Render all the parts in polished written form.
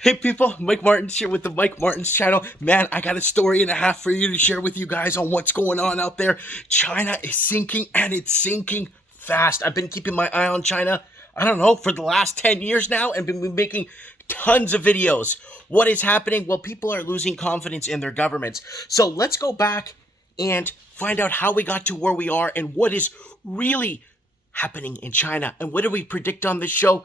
Hey people, Mike Martins here with the Mike Martins channel. Man, I got a story and a half for you to share with you guys on what's going on out there. China is sinking and it's sinking fast. I've been keeping my eye on China, I don't know, for the last 10 years now and been making tons of videos. What is happening? Well, people are losing confidence in their governments. So let's go back and find out how we got to where we are and what is really happening in China. And what did we predict on this show?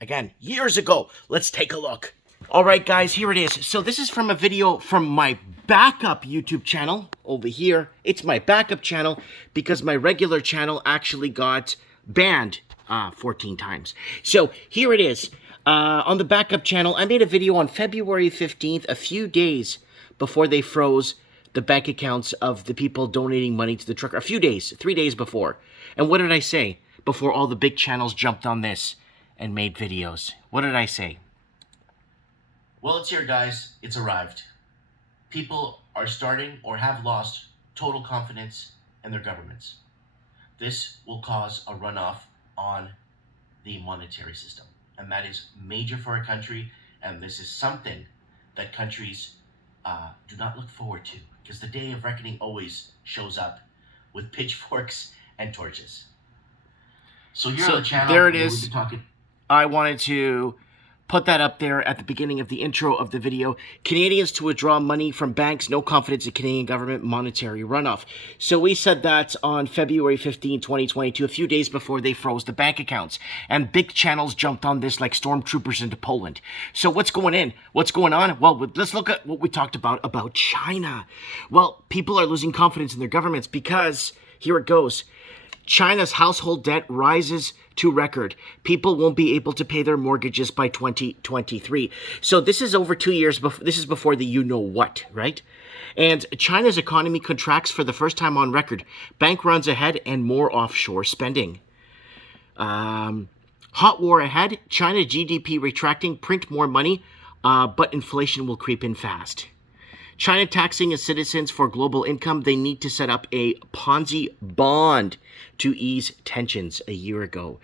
Again, years ago. Let's take a look. All right, guys, here it is. So this is from a video from my backup YouTube channel over here. It's my backup channel because my regular channel actually got banned 14 times. So here it is. On the backup channel, I made a video on February 15th, a few days before they froze the bank accounts of the people donating money to the trucker. A few days, 3 days before. And what did I say before all the big channels jumped on this and made videos? What did I say? Well, it's here, guys. It's arrived. People are starting or have lost total confidence in their governments. This will cause a runoff on the monetary system. And that is major for a country. And this is something that countries do not look forward to, because the day of reckoning always shows up with pitchforks and torches. So here on the channel, there it is. I wanted to put that up there at the beginning of the intro of the video. Canadians to withdraw money from banks, no confidence in Canadian government monetary runoff. So we said that on February 15, 2022, a few days before they froze the bank accounts. And big channels jumped on this like stormtroopers into Poland. So what's going in? What's going on? Well, let's look at what we talked about China. Well, people are losing confidence in their governments because, here it goes, China's household debt rises to record. People won't be able to pay their mortgages by 2023. So this is over 2 years before. This is before the you-know-what, right? And China's economy contracts for the first time on record. Bank runs ahead and more offshore spending. Hot war ahead. China GDP retracting, print more money, but inflation will creep in fast. China taxing its citizens for global income. They need to set up a Ponzi bond to ease tensions a year ago.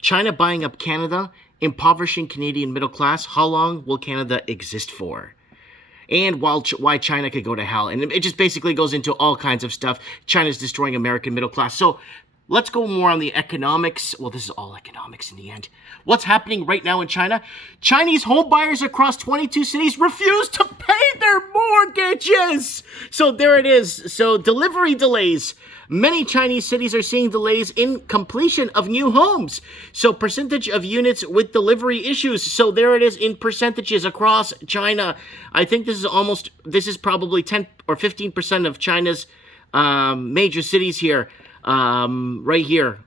China buying up Canada, impoverishing Canadian middle class. How long will Canada exist for? And why China could go to hell. And it just basically goes into all kinds of stuff. China's destroying American middle class. So let's go more on the economics. Well, this is all economics in the end. What's happening right now in China? Chinese homebuyers across 22 cities refuse to pay their mortgages. So there it is. So delivery delays. Many Chinese cities are seeing delays in completion of new homes. So percentage of units with delivery issues. So there it is in percentages across China. I think this is probably 10 or 15% of China's major cities here. Right here,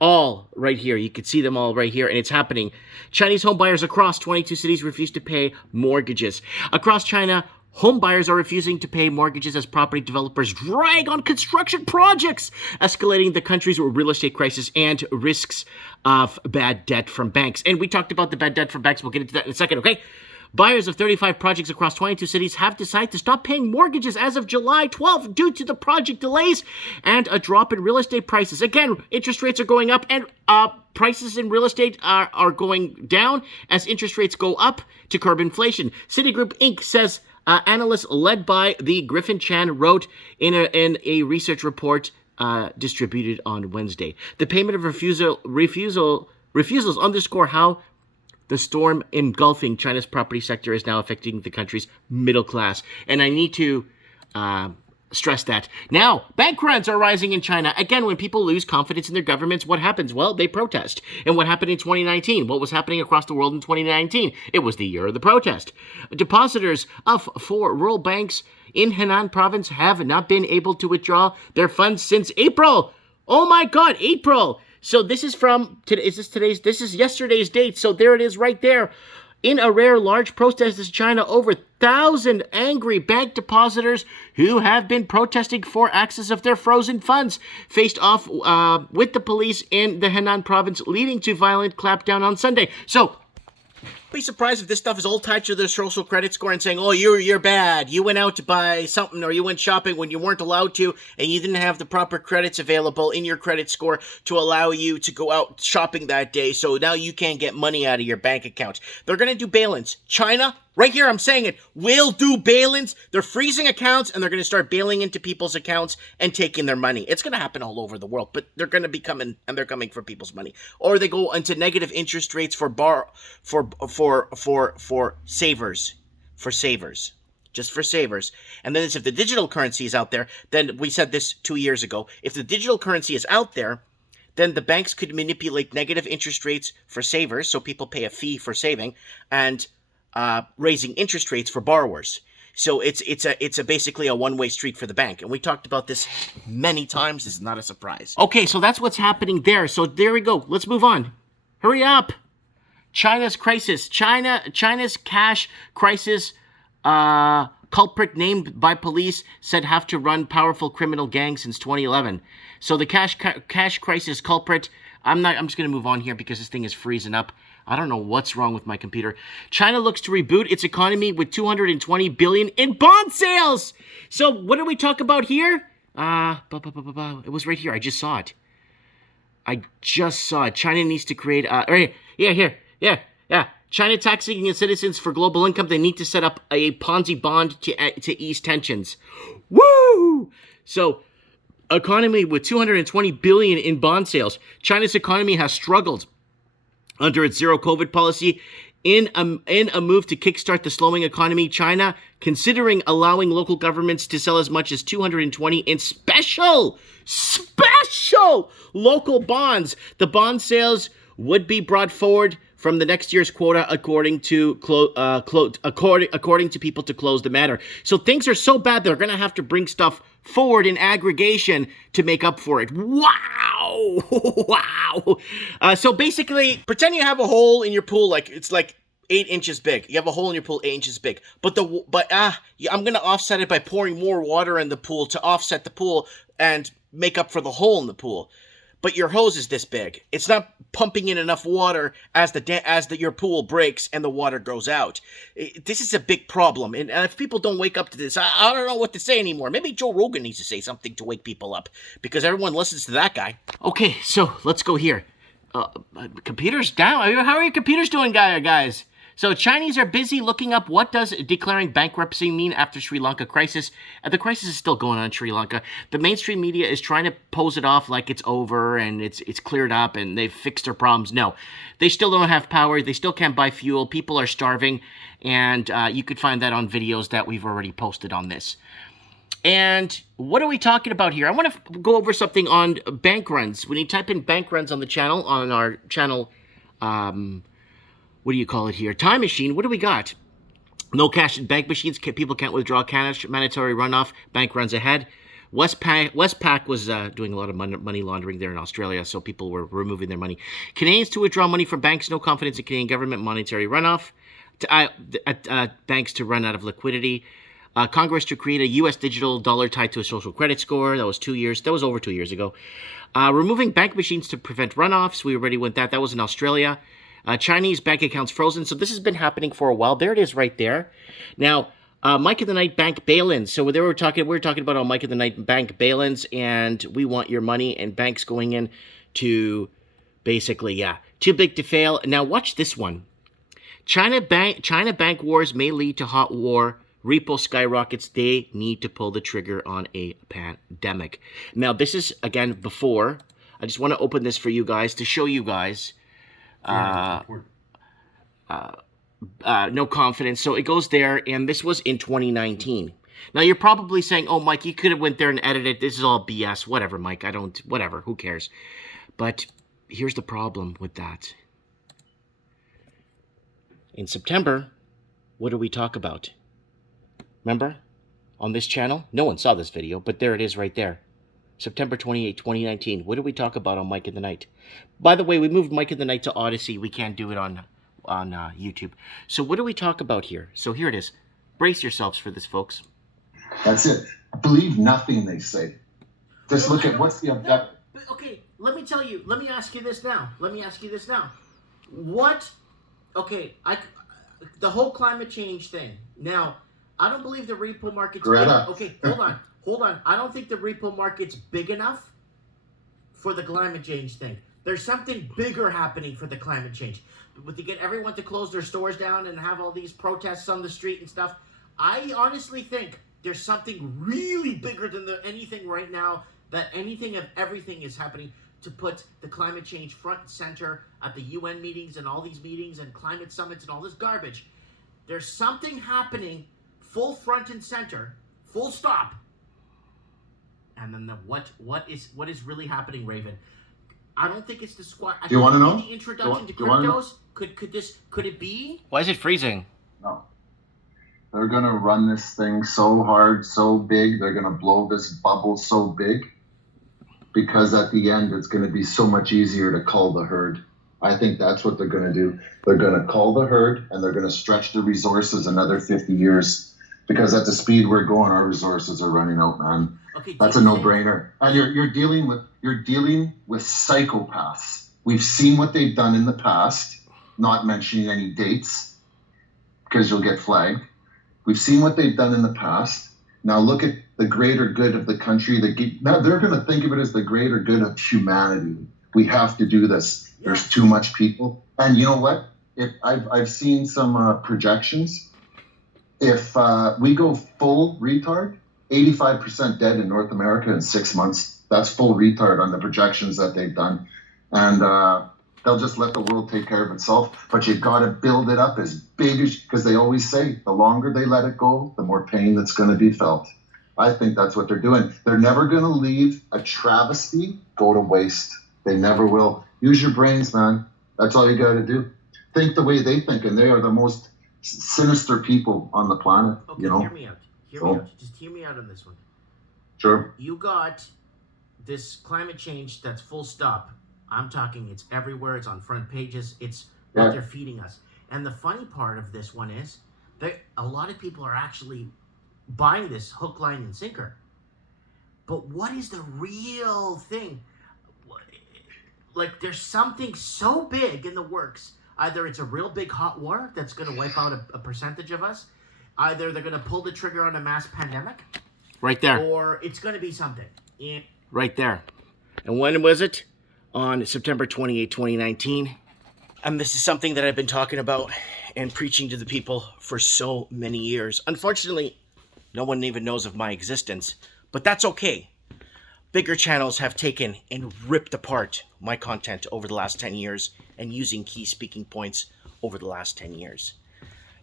all right here. You can see them all right here, and it's happening. Chinese homebuyers across 22 cities refuse to pay mortgages. Across China, homebuyers are refusing to pay mortgages as property developers drag on construction projects, escalating the country's real estate crisis and risks of bad debt from banks. And we talked about the bad debt from banks. We'll get into that in a second, okay? Buyers of 35 projects across 22 cities have decided to stop paying mortgages as of July 12th due to the project delays and a drop in real estate prices. Again, interest rates are going up and prices in real estate are going down as interest rates go up to curb inflation. Citigroup Inc. says analysts led by the Griffin Chan wrote in a research report distributed on Wednesday. The payment of refusals underscore how the storm engulfing China's property sector is now affecting the country's middle class. And I need to stress that. Now, bank runs are rising in China. Again, when people lose confidence in their governments, what happens? Well, they protest. And what happened in 2019? What was happening across the world in 2019? It was the year of the protest. Depositors of 4 rural banks in Henan province have not been able to withdraw their funds since April. Oh my God, April! So this is from, this is yesterday's date. So there it is right there. In a rare large protest in China, over 1,000 angry bank depositors who have been protesting for access of their frozen funds faced off with the police in the Henan province, leading to violent clampdown on Sunday. So Be surprised if this stuff is all tied to their social credit score and saying, oh, you're bad. You went out to buy something or you went shopping when you weren't allowed to and you didn't have the proper credits available in your credit score to allow you to go out shopping that day. So now you can't get money out of your bank account. They're going to do bail-ins. China, right here, I'm saying it, will do bail-ins. They're freezing accounts and they're going to start bailing into people's accounts and taking their money. It's going to happen all over the world, but they're going to be coming and they're coming for people's money. Or they go into negative interest rates for savers, just for savers. And then if the digital currency is out there, then we said this 2 years ago, if the digital currency is out there, then the banks could manipulate negative interest rates for savers, so people pay a fee for saving, and raising interest rates for borrowers. So it's basically a one-way street for the bank. And we talked about this many times. This is not a surprise. Okay, so that's what's happening there. So there we go. Let's move on. Hurry up. China's crisis. China's cash crisis. Culprit named by police said have to run powerful criminal gang since 2011. So the cash crisis culprit. I'm just going to move on here because this thing is freezing up. I don't know what's wrong with my computer. China looks to reboot its economy with $220 billion in bond sales. So what did we talk about here? It was right here. I just saw it. China needs to create Yeah. China taxing its citizens for global income. They need to set up a Ponzi bond to ease tensions. Woo! So, economy with $220 billion in bond sales. China's economy has struggled under its zero COVID policy. In a move to kickstart the slowing economy, China considering allowing local governments to sell as much as 220 in special local bonds. The bond sales would be brought forward from the next year's quota, according to people to close the matter. So things are so bad they're going to have to bring stuff forward in aggregation to make up for it. Wow, wow. So basically, pretend you have a hole in your pool, like it's like 8 inches big. You have a hole in your pool 8 inches big, but I'm going to offset it by pouring more water in the pool to offset the pool and make up for the hole in the pool. But your hose is this big. It's not pumping in enough water as your pool breaks and the water goes out. This is a big problem. And if people don't wake up to this, I don't know what to say anymore. Maybe Joe Rogan needs to say something to wake people up because everyone listens to that guy. Okay, so let's go here. Computers down. How are your computers doing, guys? So Chinese are busy looking up what does declaring bankruptcy mean after Sri Lanka crisis. The crisis is still going on in Sri Lanka. The mainstream media is trying to pose it off like it's over and it's cleared up and they've fixed their problems. No, they still don't have power. They still can't buy fuel. People are starving. And you could find that on videos that we've already posted on this. And what are we talking about here? I want to go over something on bank runs. When you type in bank runs on the channel, on our channel, what do you call it here? Time machine. What do we got? No cash in bank machines. People can't withdraw cash. Mandatory runoff. Bank runs ahead. Westpac was doing a lot of money laundering there in Australia, so people were removing their money. Canadians to withdraw money from banks. No confidence in Canadian government. Monetary runoff. Banks to run out of liquidity. Congress to create a U.S. digital dollar tied to a social credit score. That was over 2 years ago. Removing bank machines to prevent runoffs. We already went that. That was in Australia. Chinese bank accounts frozen. So this has been happening for a while. There it is right there. Now, Mike of the Night bank bail-ins. So we were talking about on Mike of the Night bank bail-ins, and we want your money, and banks going in to basically, too big to fail. Now watch this one. China bank wars may lead to hot war. Repo skyrockets. They need to pull the trigger on a pandemic. Now this is again before. I just want to open this for you guys to show you guys. No confidence. So it goes there, and this was in 2019. Now you're probably saying, "Oh, Mike, you could have went there and edited. This is all BS." Whatever, Mike. Whatever. Who cares? But here's the problem with that. In September, what do we talk about? Remember, on this channel, no one saw this video, but there it is right there. September 28, 2019. What did we talk about on Mike in the Night? By the way, we moved Mike in the Night to Odyssey. We can't do it on YouTube. So what do we talk about here? So here it is. Brace yourselves for this, folks. That's it. Believe nothing they say. Just look at what's the objective. Okay, let me tell you. Let me ask you this now. What? Okay, the whole climate change thing. Now, I don't believe the repo market's Greta. okay, hold on. I don't think the repo market's big enough for the climate change thing. There's something bigger happening for the climate change. But to get everyone to close their stores down and have all these protests on the street and stuff, I honestly think there's something really bigger than anything right now, that anything of everything is happening to put the climate change front and center at the UN meetings and all these meetings and climate summits and all this garbage. There's something happening full front and center, full stop. And then what is really happening, Raven? I don't think it's the squat. Do you want to know? The introduction to cryptos. Could it be? Why is it freezing? No. They're going to run this thing so hard, so big. They're going to blow this bubble so big because at the end, it's going to be so much easier to cull the herd. I think that's what they're going to do. They're going to cull the herd and they're going to stretch the resources another 50 years because at the speed we're going, our resources are running out, man. Okay, that's a no-brainer. And you're dealing with psychopaths. We've seen what they've done in the past, not mentioning any dates because you'll get flagged. We've seen what they've done in the past. Now look at the greater good of the country. Now they're going to think of it as the greater good of humanity. We have to do this. Yeah. There's too much people. And you know what? If I've seen some projections. If we go full retard, 85% dead in North America in 6 months. That's full retard on the projections that they've done. And they'll just let the world take care of itself. But you've got to build it up as big as, because they always say, the longer they let it go, the more pain that's going to be felt. I think that's what they're doing. They're never going to leave a travesty go to waste. They never will. Use your brains, man. That's all you got to do. Think the way they think, and they are the most sinister people on the planet. Okay, you know? Hear me out. Hear me out. Just hear me out on this one. Sure. You got this climate change that's full stop. I'm talking, it's everywhere. It's on front pages. It's what they're feeding us. And the funny part of this one is that a lot of people are actually buying this hook, line, and sinker. But what is the real thing? Like, there's something so big in the works. Either it's a real big hot war that's going to wipe out a percentage of us. Either they're going to pull the trigger on a mass pandemic. Right there. Or it's going to be something. Right there. And when was it? On September 28, 2019. And this is something that I've been talking about and preaching to the people for so many years. Unfortunately, no one even knows of my existence. But that's okay. Bigger channels have taken and ripped apart my content over the last 10 years and using key speaking points over the last 10 years.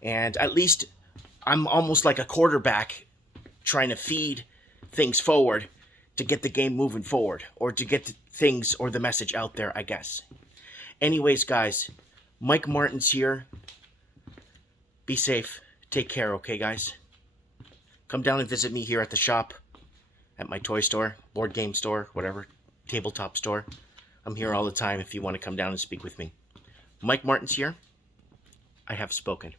And at least I'm almost like a quarterback trying to feed things forward to get the game moving forward, or to get things or the message out there, I guess. Anyways, guys, Mike Martin's here. Be safe. Take care, okay, guys? Come down and visit me here at the shop, at my toy store, board game store, whatever, tabletop store. I'm here all the time if you want to come down and speak with me. Mike Martin's here. I have spoken.